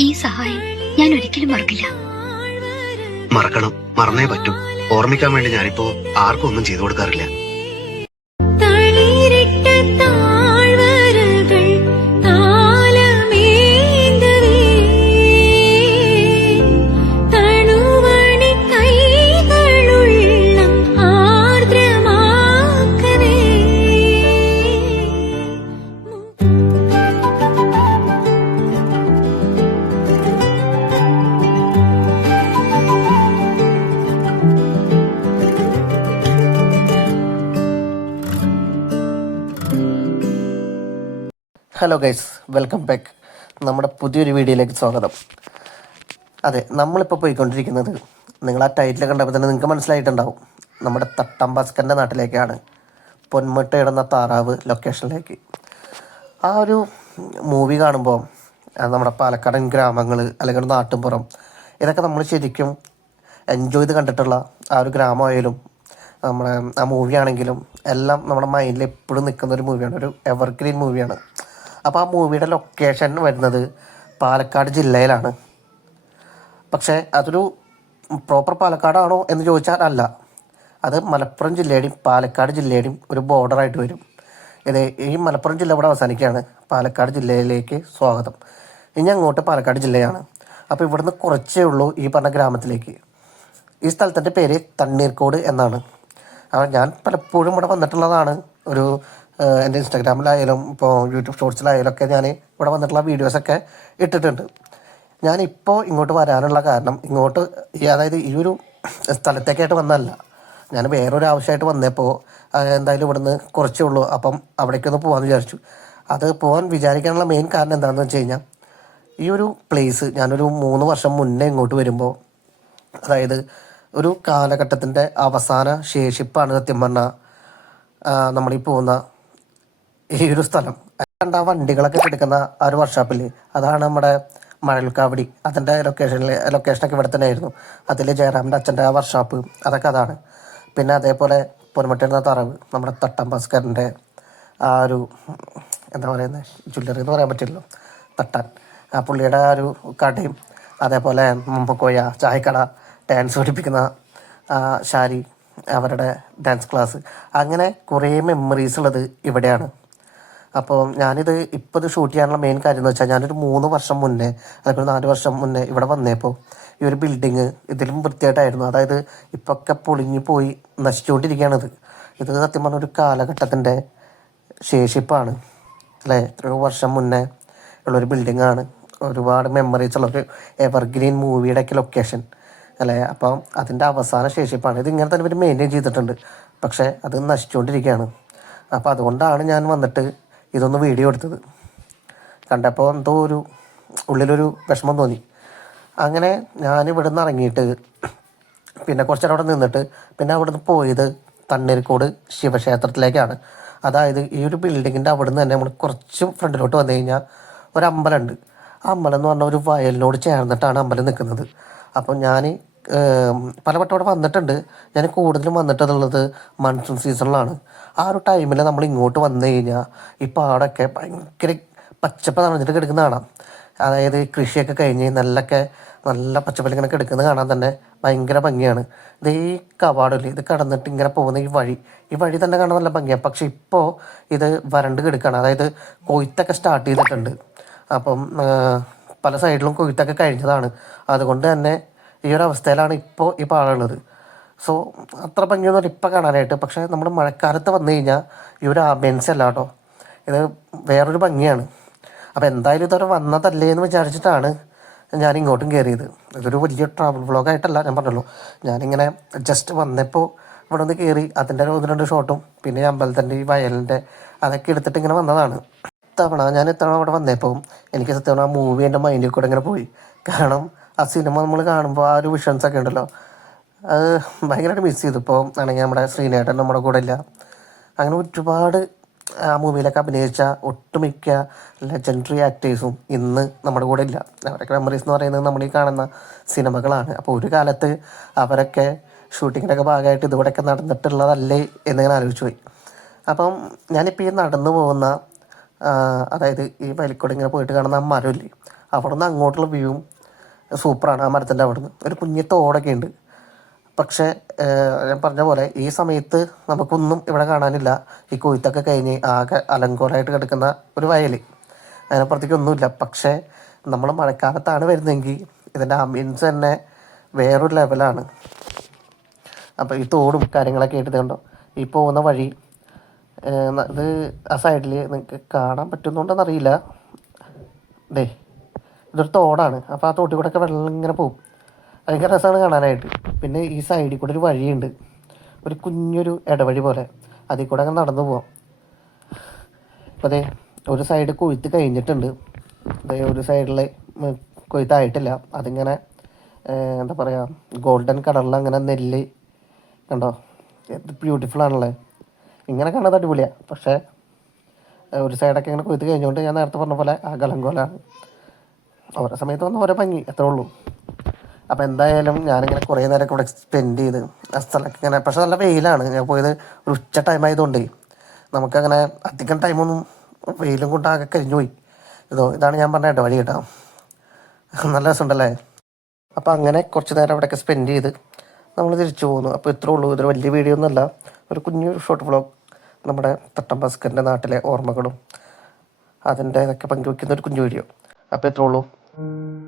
ഈ സഹായം ഞാൻ ഒരിക്കലും മറക്കില്ല. മറക്കണം. മറന്നേ പറ്റൂ. ഓർമ്മിക്കാൻ വേണ്ടി ഞാനിപ്പോ ആർക്കും ഒന്നും ചെയ്തു കൊടുക്കാറില്ല. ഹലോ ഗൈസ് വെൽക്കം ബാക്ക് നമ്മുടെ പുതിയൊരു വീഡിയോയിലേക്ക് സ്വാഗതം. അതെ നമ്മളിപ്പോൾ പോയിക്കൊണ്ടിരിക്കുന്നത് നിങ്ങൾ ആ ടൈറ്റിൽ കണ്ടപ്പോൾ തന്നെ നിങ്ങൾക്ക് മനസ്സിലായിട്ടുണ്ടാവും. നമ്മുടെ തട്ടംബാസ്കറിന്റെ നാട്ടിലേക്കാണ് പൊന്മുട്ട ഇടുന്ന താറാവ് ലൊക്കേഷനിലേക്ക് ആ ഒരു മൂവി കാണുമ്പോൾ നമ്മുടെ പാലക്കാടൻ ഗ്രാമങ്ങൾ അല്ലെങ്കിൽ നാട്ടുംപുറം ഇതൊക്കെ നമ്മൾ ശരിക്കും എൻജോയ് ചെയ്ത് കണ്ടിട്ടുള്ള ആ ഒരു ഗ്രാമമായാലും നമ്മുടെ ആ മൂവിയാണെങ്കിലും എല്ലാം നമ്മുടെ മൈൻഡിൽ എപ്പോഴും നിൽക്കുന്ന ഒരു മൂവിയാണ് ഒരു എവർഗ്രീൻ മൂവിയാണ് അപ്പോൾ ആ മൂവിയുടെ ലൊക്കേഷൻ വരുന്നത് പാലക്കാട് ജില്ലയിലാണ്. പക്ഷേ അതൊരു പ്രോപ്പർ പാലക്കാടാണോ എന്ന് ചോദിച്ചാൽ അല്ല. അത് മലപ്പുറം ജില്ലയുടെയും പാലക്കാട് ജില്ലയുടെയും ഒരു ബോർഡറായിട്ട് വരും. ഇത് ഈ മലപ്പുറം ജില്ല ഇവിടെ അവസാനിക്കുകയാണ്. പാലക്കാട് ജില്ലയിലേക്ക് സ്വാഗതം. ഇനി അങ്ങോട്ട് പാലക്കാട് ജില്ലയാണ്. അപ്പോൾ ഇവിടുന്ന് കുറച്ചേ ഉള്ളൂ ഈ പറഞ്ഞ ഗ്രാമത്തിലേക്ക്. ഈ സ്ഥലത്തിന്റെ പേര് തണ്ണീർക്കോട് എന്നാണ്. അപ്പോൾ ഞാൻ പലപ്പോഴും ഇവിടെ വന്നിട്ടുള്ളതാണ് ഒരു എന്റെ ഇൻസ്റ്റാഗ്രാമിലായാലും ഇപ്പോൾ യൂട്യൂബ് ഷോർട്സിലായാലും ഒക്കെ ഞാൻ ഇവിടെ വന്നിട്ടുള്ള വീഡിയോസൊക്കെ ഇട്ടിട്ടുണ്ട്. ഞാനിപ്പോൾ ഇങ്ങോട്ട് വരാനുള്ള കാരണം ഇങ്ങോട്ട് ഈ അതായത് ഈ ഒരു സ്ഥലത്തേക്കായിട്ട് വന്നതല്ല. ഞാൻ വേറൊരു ആവശ്യമായിട്ട് വന്നപ്പോൾ എന്തായാലും ഇവിടുന്ന് കുറച്ചേ ഉള്ളൂ. അപ്പം അവിടേക്കൊന്ന് പോകാമെന്ന് വിചാരിച്ചു. അത് പോകാൻ വിചാരിക്കാനുള്ള മെയിൻ കാരണം എന്താണെന്ന് വെച്ച് കഴിഞ്ഞാൽ ഈ ഒരു പ്ലേസ് ഞാനൊരു മൂന്ന് വർഷം മുന്നേ ഇങ്ങോട്ട് വരുമ്പോൾ അതായത് ഒരു കാലഘട്ടത്തിന്റെ അവസാന ശേഷിപ്പാണ് സത്യം പറഞ്ഞാൽ നമ്മളീ പോകുന്ന ഈ ഒരു സ്ഥലം കണ്ട വണ്ടികളൊക്കെ കിടക്കുന്ന ആ ഒരു വർക്ക്ഷോപ്പിൽ അതാണ് നമ്മുടെ മഴൽക്കാവടി അതിന്റെ ലൊക്കേഷനിൽ ലൊക്കേഷനൊക്കെ ഇവിടെ തന്നെ ആയിരുന്നു. അതിൽ ജയറാമിന്റെ അച്ഛന്റെ ആ വർക്ക്ഷോപ്പ് അതൊക്കെ അതാണ്. പിന്നെ അതേപോലെ പൊന്മുട്ടിരുന്ന തറവ്. നമ്മുടെ തട്ടം ഭാസ്കറിന്റെ ആ ഒരു എന്താ പറയുന്നത് ജ്വല്ലറി എന്ന് പറയാൻ പറ്റില്ലല്ലോ. തട്ടാൻ. ആ പുള്ളിയുടെ ആ ഒരു കടയും അതേപോലെ മുമ്പക്കോയ ചായക്കട ഡാൻസ് പഠിപ്പിക്കുന്ന ശാരി അവരുടെ ഡാൻസ് ക്ലാസ് അങ്ങനെ കുറേ മെമ്മറീസ് ഉള്ളത് ഇവിടെയാണ്. അപ്പോൾ ഞാനിത് ഇപ്പോൾ ഇത് ഷൂട്ട് ചെയ്യാനുള്ള മെയിൻ കാര്യം എന്ന് വെച്ചാൽ ഞാനൊരു മൂന്ന് വർഷം മുന്നേ അല്ലെങ്കിൽ നാല് വർഷം മുന്നേ ഇവിടെ വന്നപ്പോൾ ഈ ഒരു ബിൽഡിങ് ഇതിലും വൃത്തിയായിട്ടായിരുന്നു. അതായത് ഇപ്പോൾ ഒക്കെ പൊളിഞ്ഞു പോയി നശിച്ചുകൊണ്ടിരിക്കുകയാണിത് ഇത്. സത്യം പറഞ്ഞ ഒരു കാലഘട്ടത്തിന്റെ ശേഷിപ്പാണ്. അല്ലേ? എത്രയോ വർഷം മുന്നേ ഉള്ളൊരു ബിൽഡിങ്ങാണ് ഒരുപാട് മെമ്മറീസ് ഉള്ള ഒരു എവർഗ്രീൻ മൂവിയുടെ ഒക്കെ ലൊക്കേഷൻ അല്ലേ? അപ്പം അതിന്റെ അവസാന ശേഷിപ്പാണ്. ഇത് ഇങ്ങനെ തന്നെ ഇവർ മെയിന്റെയിൻ ചെയ്തിട്ടുണ്ട്. പക്ഷേ അത് നശിച്ചുകൊണ്ടിരിക്കുകയാണ്. അപ്പോൾ അതുകൊണ്ടാണ് ഞാൻ വന്നിട്ട് ഇതൊന്ന് വീഡിയോ എടുത്തത്. കണ്ടപ്പോൾ എന്തോ ഒരു ഉള്ളിലൊരു വിഷമം തോന്നി. അങ്ങനെ ഞാൻ ഇവിടെ നിന്ന് ഇറങ്ങിയിട്ട് പിന്നെ കുറച്ച് അവിടെ നിന്നിട്ട് പിന്നെ അവിടുന്ന് പോയത് തണ്ണീർക്കോട് ശിവക്ഷേത്രത്തിലേക്കാണ്. അതായത് ഈ ഒരു ബിൽഡിങ്ങിന്റെ അവിടുന്ന് തന്നെ നമ്മൾ കുറച്ച് ഫ്രണ്ടിലോട്ട് വന്നു കഴിഞ്ഞാൽ ഒരു അമ്പലമുണ്ട്. ആ അമ്പലം എന്ന് പറഞ്ഞാൽ ഒരു വയലിനോട് ചേർന്നിട്ടാണ് അമ്പലം നിൽക്കുന്നത് അപ്പം ഞാൻ പലവട്ടം അവിടെ വന്നിട്ടുണ്ട്. ഞാൻ കൂടുതലും വന്നിട്ടുള്ളത് മൺസൂൺ സീസണിലാണ് ആ ഒരു ടൈമിൽ നമ്മൾ ഇങ്ങോട്ട് വന്നു കഴിഞ്ഞാൽ ഈ പാടൊക്കെ ഭയങ്കര പച്ചപ്പ് നിറഞ്ഞിട്ട് കിടക്കുന്ന കാണാം. അതായത് കൃഷിയൊക്കെ കഴിഞ്ഞ് നല്ലൊക്കെ നല്ല പച്ചപ്പിൽ ഇങ്ങനെ കിടക്കുന്നത് കാണാൻ തന്നെ ഭയങ്കര ഭംഗിയാണ്. ഇത് കവാടില്ലേ ഇത് കടന്നിട്ട് ഇങ്ങനെ പോകുന്ന ഈ വഴി. ഈ വഴി തന്നെ കാണാൻ നല്ല ഭംഗിയാണ് പക്ഷേ ഇപ്പോൾ ഇത് വരണ്ട് കിടക്കുകയാണ് അതായത് കൊയ്ത്തൊക്കെ സ്റ്റാർട്ട് ചെയ്തിട്ടുണ്ട്. അപ്പം പല സൈഡിലും കൊയ്ത്തൊക്കെ കഴിഞ്ഞതാണ്. അതുകൊണ്ട് തന്നെ ഈ ഒരു അവസ്ഥയിലാണ് ഇപ്പോൾ ഈ പാടുള്ളത്. സോ അത്ര ഭംഗിയൊന്നും ഇപ്പം കാണാനായിട്ട്. പക്ഷേ നമ്മൾ മഴക്കാലത്ത് വന്നു കഴിഞ്ഞാൽ ഈ ഒരു ആംബിയൻസ് അല്ല കേട്ടോ. ഇത് വേറൊരു ഭംഗിയാണ്. അപ്പോൾ എന്തായാലും ഇതൊരു വന്നതല്ലേ എന്ന് വിചാരിച്ചിട്ടാണ് ഞാൻ ഇങ്ങോട്ടും കയറിയത് ഇതൊരു വലിയ ട്രാവൽ വ്ളോഗായിട്ടല്ല ഞാൻ പറഞ്ഞല്ലോ. ഞാനിങ്ങനെ ജസ്റ്റ് വന്നപ്പോൾ ഇവിടെ നിന്ന് കയറി അതിന്റെ ഒന്ന് രണ്ട് ഷോട്ടും പിന്നെ അമ്പലത്തിന്റെ ഈ വയലിന്റെ അതൊക്കെ എടുത്തിട്ട് ഇങ്ങനെ വന്നതാണ്. ഇത്തവണ ഞാൻ ഇത്തവണ അവിടെ വന്നപ്പോൾ എനിക്ക് സത്യം ആ മൂവി എന്റെ മൈൻഡിൽ കൂടെ ഇങ്ങനെ പോയി. കാരണം ആ സിനിമ നമ്മൾ കാണുമ്പോൾ ആ ഒരു വിഷൻസ് ഒക്കെ ഉണ്ടല്ലോ. അത് ഭയങ്കരമായിട്ട് മിസ് ചെയ്തു. ഇപ്പോൾ ആണെങ്കിൽ നമ്മുടെ ശ്രീനേട്ടൻ നമ്മുടെ കൂടെ ഇല്ല. അങ്ങനെ ഒരുപാട് ആ മൂവിയിലൊക്കെ അഭിനയിച്ച ഒട്ടുമിക്ക ലെജൻഡറി ആക്ടേഴ്സും ഇന്ന് നമ്മുടെ കൂടെ ഇല്ല. അവരൊക്കെ മെമ്മറീസ് എന്ന് പറയുന്നത് നമ്മൾ ഈ കാണുന്ന സിനിമകളാണ്. അപ്പോൾ ഒരു കാലത്ത് അവരൊക്കെ ഷൂട്ടിങ്ങിന്റെ ഒക്കെ ഭാഗമായിട്ട് ഇതുകൂടെയൊക്കെ നടന്നിട്ടുള്ളതല്ലേ എന്ന് ഞാൻ ആലോചിച്ച് പോയി. അപ്പം ഞാനിപ്പോൾ ഈ നടന്നു പോകുന്ന അതായത് ഈ വലിക്കോട് ഇങ്ങനെ പോയിട്ട് കാണുന്ന ആ മരമില്ലേ അവിടെ നിന്ന് അങ്ങോട്ടുള്ള വ്യൂവും സൂപ്പറാണ് ആ മരത്തിന്റെ അവിടുന്ന്. ഒരു കുഞ്ഞി തോടൊക്കെ ഉണ്ട് പക്ഷേ ഞാൻ പറഞ്ഞ പോലെ ഈ സമയത്ത് നമുക്കൊന്നും ഇവിടെ കാണാനില്ല. ഈ കൊയ്ത്തൊക്കെ കഴിഞ്ഞ് ആകെ അലങ്കോലായിട്ട് കിടക്കുന്ന ഒരു വയൽ അതിനപ്പുറത്തേക്ക് ഒന്നുമില്ല. പക്ഷേ നമ്മൾ മഴക്കാലത്താണ് വരുന്നതെങ്കിൽ ഇതിന്റെ ആംബിയൻസ് തന്നെ വേറൊരു ലെവലാണ് അപ്പോൾ ഈ തോടും കാര്യങ്ങളൊക്കെ ആയിട്ട് കണ്ടോ ഈ പോകുന്ന വഴി ഇത് ആ സൈഡിൽ നിങ്ങൾക്ക് കാണാൻ പറ്റുന്നുണ്ടോന്ന് അറിയില്ല ദേ ഇതൊരു തോടാണ്. അപ്പോൾ ആ തോട്ടിൽ കൂടെ ഒക്കെ വെള്ളം ഇങ്ങനെ പോകും ഭയങ്കര രസമാണ് കാണാനായിട്ട്. പിന്നെ ഈ സൈഡിൽ കൂടെ ഒരു വഴിയുണ്ട്. ഒരു കുഞ്ഞൊരു ഇടവഴി പോലെ. അതിൽ കൂടെ അങ്ങനെ നടന്നു പോവാം. അപ്പോൾ അതെ ഒരു സൈഡ് കൊയ്ത്ത് കഴിഞ്ഞിട്ടുണ്ട്. അതെ ഒരു സൈഡിൽ കൊയ്ത്തായിട്ടില്ല. അതിങ്ങനെ എന്താ പറയുക ഗോൾഡൻ കളറിൽ അങ്ങനെ നെല്ല് കണ്ടോ? ബ്യൂട്ടിഫുൾ ആണല്ലേ? ഇങ്ങനെ കാണാൻ അടിപൊളിയാണ് പക്ഷേ ഒരു സൈഡൊക്കെ ഇങ്ങനെ കൊയ്ത്ത് കഴിഞ്ഞുകൊണ്ട് ഞാൻ നേരത്തെ പറഞ്ഞ പോലെ ആ ഗലങ്കോലാണ് ഓരോ സമയത്ത് വന്ന് ഓരോ ഭംഗി അത്രേ ഉള്ളൂ. അപ്പോൾ എന്തായാലും ഞാനിങ്ങനെ കുറേ നേരമൊക്കെ ഇവിടെ സ്പെൻഡ് ചെയ്ത് ആ സ്ഥലമൊക്കെ ഇങ്ങനെ പക്ഷെ നല്ല വെയിലാണ്. ഞാൻ പോയത് ഒരു ഉച്ച ടൈം ആയതുകൊണ്ട് നമുക്കങ്ങനെ അധികം ടൈമൊന്നും വെയിലും കൊണ്ട് ആകെ കഴിഞ്ഞു പോയി. ഇതോ ഇതാണ് ഞാൻ പറഞ്ഞ ഇടവഴി കേട്ടോ. നല്ല രസമുണ്ടല്ലേ? അപ്പോൾ അങ്ങനെ കുറച്ച് നേരം അവിടെയൊക്കെ സ്പെൻഡ് ചെയ്ത് നമ്മൾ തിരിച്ചു പോകുന്നു അപ്പോൾ ഇത്രേ ഉള്ളൂ. ഇതൊരു വലിയ വീഡിയോ ഒന്നുമല്ല. ഒരു കുഞ്ഞു ഷോർട്ട് വ്ളോഗ് നമ്മുടെ തട്ടം ഭാസ്കറിന്റെ നാട്ടിലെ ഓർമ്മകളും അതിന്റെ ഇതൊക്കെ പങ്കുവെക്കുന്ന ഒരു കുഞ്ഞു വീഡിയോ അപ്പോൾ ഇത്രേ ഉള്ളൂ. Thank you.